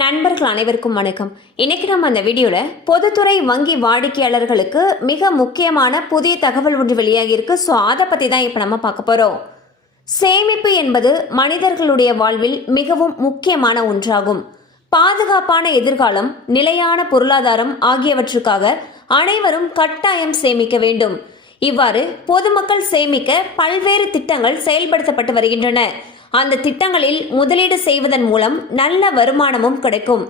நண்பர்கள் அனைவருக்கும் வணக்கம். இன்னைக்கு நம்ம அந்த வீடியோல பொதுத்துறை வங்கி வாடிக்கையாளர்களுக்கு மிக முக்கியமான புதிய தகவல் ஒன்று வெளியாகி இருக்கு. ஸோ அதை பற்றி தான் இப்போ நம்ம பார்க்க போகிறோம் சேமிப்பு என்பது மனிதர்களுடைய வாழ்வில் மிகவும் முக்கியமான ஒன்றாகும். பாதுகாப்பான எதிர்காலம் நிலையான பொருளாதாரம் ஆகியவற்றுக்காக அனைவரும் கட்டாயம் சேமிக்க வேண்டும். இவ்வாறு பொதுமக்கள் சேமிக்க பல்வேறு திட்டங்கள் செயல்படுத்தப்பட்டு வருகின்றன. அந்த திட்டங்களில் முதலீடு செய்வதன் மூலம் நல்ல வருமானமும் கிடைக்கும்.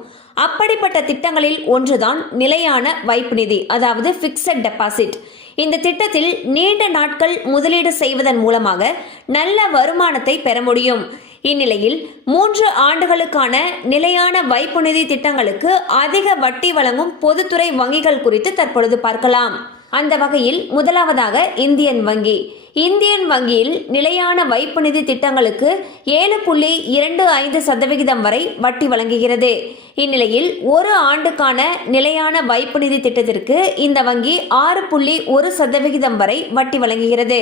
அப்படிப்பட்ட திட்டங்களில் ஒன்றுதான் நிலையான வைப்பு நிதி அதாவது ஃபிக்ஸட் டெபாசிட் இந்த திட்டத்தில் நீண்ட நாட்கள் முதலீடு செய்வதன் மூலமாக நல்ல வருமானத்தை பெற முடியும். இந்நிலையில் மூன்று ஆண்டுகளுக்கான நிலையான வைப்பு நிதி திட்டங்களுக்கு அதிக வட்டி வழங்கும் பொதுத்துறை வங்கிகள் குறித்து தற்பொழுது பார்க்கலாம். அந்த வகையில் முதலாவதாக இந்தியன் வங்கி. இந்தியன் வங்கியில் நிலையான வைப்பு நிதி திட்டங்களுக்கு ஏழு புள்ளி இரண்டு ஐந்து சதவிகிதம் வரை வட்டி வழங்குகிறது. இந்நிலையில் ஒரு ஆண்டுக்கான நிலையான வைப்பு நிதி திட்டத்திற்கு இந்த வங்கி ஆறு புள்ளி ஒரு சதவிகிதம் வரை வட்டி வழங்குகிறது.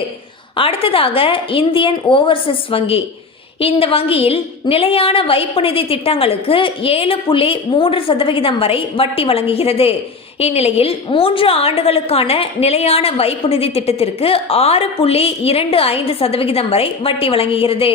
அடுத்ததாக இந்தியன் ஓவர்சீஸ் வங்கி. இந்த வங்கியில் நிலையான வைப்பு நிதி திட்டங்களுக்கு ஏழு புள்ளி மூன்று சதவிகிதம் வரை வட்டி வழங்குகிறது. இந்நிலையில் மூன்று ஆண்டுகளுக்கான நிலையான வைப்பு நிதி திட்டத்திற்கு ஆறு புள்ளி இரண்டு ஐந்து சதவிகிதம் வரை வட்டி வழங்குகிறது.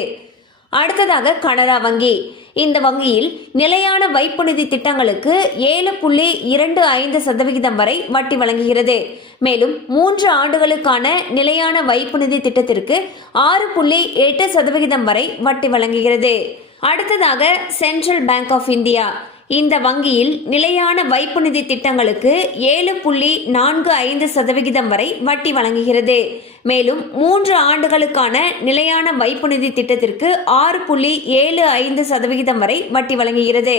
அடுத்ததாக கனரா வங்கி. இந்த வங்கியில் நிலையான வைப்பு நிதி திட்டங்களுக்கு ஏழு புள்ளி இரண்டு ஐந்து சதவிகிதம் வரை வட்டி வழங்குகிறது. மேலும் மூன்று ஆண்டுகளுக்கான நிலையான வைப்பு நிதி திட்டத்திற்கு ஆறு புள்ளி எட்டு சதவிகிதம் வரை வட்டி வழங்குகிறது. அடுத்ததாக சென்ட்ரல் பேங்க் ஆஃப் இந்தியா. இந்த வங்கியில் நிலையான வைப்பு நிதி திட்டங்களுக்கு ஏழு புள்ளி நான்கு ஐந்து சதவிகிதம் வரை வட்டி வழங்குகிறது. மேலும் மூன்று ஆண்டுகளுக்கான நிலையான வைப்பு நிதி திட்டத்திற்கு ஆறு புள்ளி ஏழு ஐந்து சதவிகிதம் வரை வட்டி வழங்குகிறது.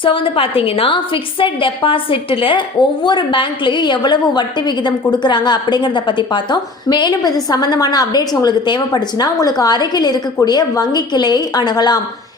ஸோ வந்து பார்த்தீங்கன்னா ஃபிக்ஸட் டெபாசிட்டில் ஒவ்வொரு பேங்க்லேயும் எவ்வளவு வட்டி விகிதம் கொடுக்குறாங்க அப்படிங்கிறத பற்றி பார்த்தோம். மேலும் இது சம்மந்தமான அப்டேட்ஸ் உங்களுக்கு தேவைப்படுச்சுன்னா உங்களுக்கு அருகில் இருக்கக்கூடிய வங்கி கிளையை அணுகலாம்.